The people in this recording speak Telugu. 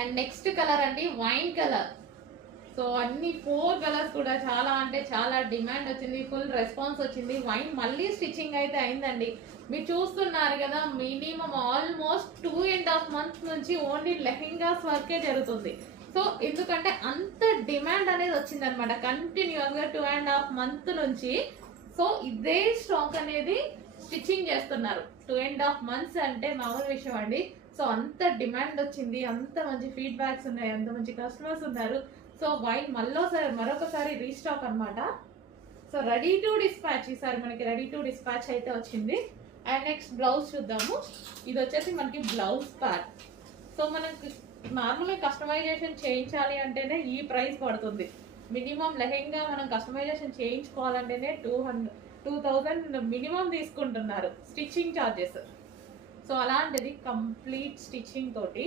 అండ్ నెక్స్ట్ కలర్ అండి వైన్ కలర్. సో అన్ని 4 కలర్స్ కూడా చాలా అంటే చాలా డిమాండ్ వచ్చింది, ఫుల్ రెస్పాన్స్ వచ్చింది. వైన్ మళ్ళీ స్టిచ్చింగ్ అయితే అయిందండి. మీరు చూస్తున్నారు కదా, మినిమం ఆల్మోస్ట్ 2.5 months నుంచి ఓన్లీ లెహెంగాస్ వర్కే జరుగుతుంది. సో ఎందుకంటే అంత డిమాండ్ అనేది వచ్చిందనమాట కంటిన్యూస్గా 2.5 months నుంచి. సో ఇదే స్టాక్ అనేది స్టిచ్చింగ్ చేస్తున్నారు. 2.5 months అంటే మామూలు విషయం అండి. సో అంత డిమాండ్ వచ్చింది, అంత మంచి ఫీడ్బ్యాక్స్ ఉన్నాయి, అంత మంచి కస్టమర్స్ ఉన్నారు. సో వైన్ మరొకసారి రీస్టాక్ అనమాట. సో రెడీ టు డిస్పాచ్, ఈసారి మనకి రెడీ టు డిస్పాచ్ అయితే వచ్చింది. అండ్ నెక్స్ట్ బ్లౌజ్ చూద్దాము. ఇది వచ్చేసి మనకి బ్లౌజ్ పార్ట్. సో మనకి నార్మల్గా కస్టమైజేషన్ చేయించాలి అంటేనే ఈ ప్రైస్ పడుతుంది. మినిమం లెహెంగా మనం కస్టమైజేషన్ చేయించుకోవాలంటేనే 2,000 మినిమం తీసుకుంటున్నారు స్టిచ్చింగ్ ఛార్జెస్. సో అలాంటిది కంప్లీట్ స్టిచ్చింగ్ తోటి